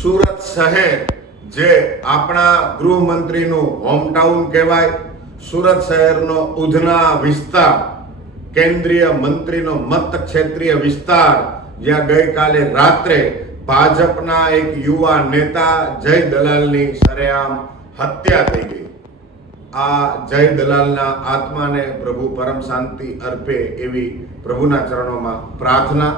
સુરત શહેર જે આપણા ગૃહમંત્રીનું હોમટાઉન કહેવાય, સુરત શહેરનો ઉધના વિસ્તાર કેન્દ્રીય મંત્રીનો મત ક્ષેત્રીય વિસ્તાર, જ્યાં ગઈકાલે રાત્રે ભાજપના એક યુવા નેતા જય દલાલની સરેઆમ હત્યા થઈ ગઈ. આ જય દલાલના આત્માને પ્રભુ પરમ શાંતિ અર્પે એવી પ્રભુના ચરણોમાં પ્રાર્થના.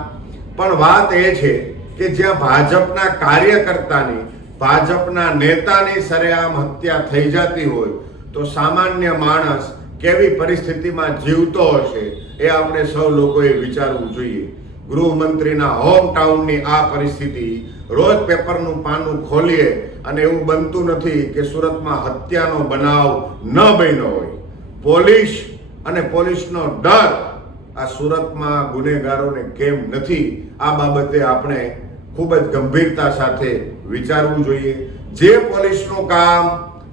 પણ વાત એ છે કે જ્યાં ભાજપના કાર્યકર્તાની, ભાજપના નેતાની સરેઆમ હત્યા થઈ જતી હોય તો સામાન્ય માણસ કેવી પરિસ્થિતિમાં જીવતો હશે એ આપણે સૌ લોકોએ વિચારવું જોઈએ. ગૃહમંત્રીના હોમટાઉનની આ પરિસ્થિતિ, રોજ પેપરનું પાનું ખોલીએ અને એવું બનતું નથી કે સુરતમાં હત્યાનો બનાવ ન બન્યો હોય. પોલીસ અને પોલીસનો ડર આ સુરતમાં ગુનેગારોને કેમ નથી, આ બાબતે આપણે ખૂબ જ ગંભીરતા સાથે વિચારવું જોઈએ. જે પોલીસનું કામ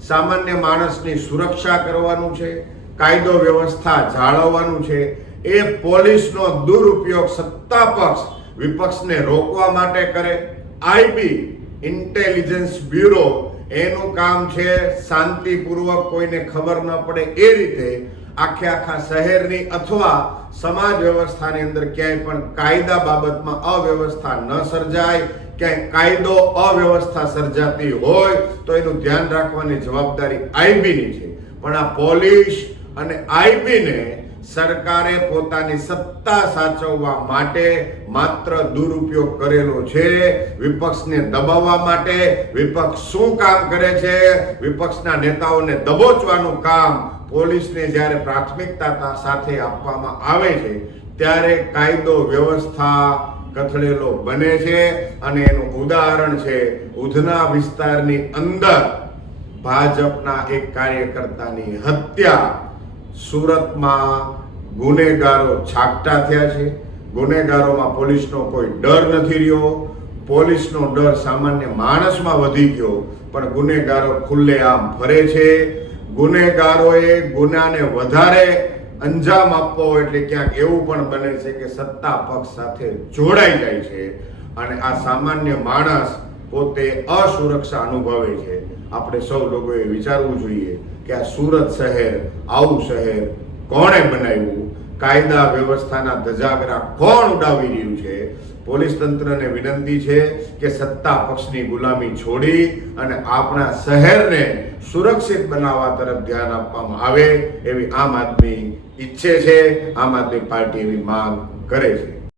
સામાન્ય માણસની સુરક્ષા કરવાનું છે, કાયદો વ્યવસ્થા જાળવવાનું છે, એ પોલીસનો દુરુપયોગ સત્તા પક્ષ વિપક્ષને રોકવા માટે કરે. આઈબી ઇન્ટેલિજન્સ બ્યુરો એનું કામ છે શાંતિપૂર્વક કોઈને ખબર ન પડે એ રીતે આખા શહેરની અથવા સમાજ વ્યવસ્થાની અંદર ક્યાંય પણ કાયદા બાબતમાં અવ્યવસ્થા ન સર્જાય, ક્યાંય કાયદો અવ્યવસ્થા સર્જાતી હોય તો એનું ધ્યાન રાખવાની જવાબદારી આઈબીની છે. પણ આ પોલીસ અને આઈબીને સરકારે પોતાની સત્તા સાચવવા માટે માત્ર દુરુપયોગ કરેલો છે. વિપક્ષને દબાવવા માટે વિપક્ષ શું કામ કરે છે, વિપક્ષના નેતાઓને દબોચવાનું કામ પોલીસને જ્યારે પ્રાથમિકતા સાથે આપવામાં આવે છે ત્યારે કાયદો વ્યવસ્થા કથળેલો બને છે. અને એનું ઉદાહરણ છે ઉધના વિસ્તારની અંદર ભાજપના એક કાર્યકર્તાની હત્યા. સુરતમાં ગુનેગારો છાકટા થયા છે. ગુનેગારોમાં પોલીસનો કોઈ ડર નથી રહ્યો. પોલીસનો ડર સામાન્ય માણસમાં વધી ગયો, પણ ગુનેગારો ખુલ્લેઆમ ફરે છે. ગુનેગારોએ ગુનાને વધારે અંજામ આપવો હોય એટલે ક્યાંક એવું પણ બને છે કે સત્તા પક્ષ સાથે જોડાઈ જાય છે અને આ સામાન્ય માણસ પોતે અસુરક્ષા અનુભવે છે. આપણે સૌ લોકોએ વિચારવું જોઈએ કે આ સુરત શહેર, આવું શહેર કોણે બનાવ્યું? કાયદા વ્યવસ્થાના ધજાગરા કોણ ઉડાવી રહ્યું છે? પોલીસ તંત્રને વિનંતી છે કે સત્તા પક્ષની ગુલામી છોડી અને આપણા શહેરને સુરક્ષિત બનાવવા તરફ ધ્યાન આપવામાં આવે એવી આમ આદમી ઈચ્છે છે, આમ આદમી પાર્ટી એવી માંગ કરે છે.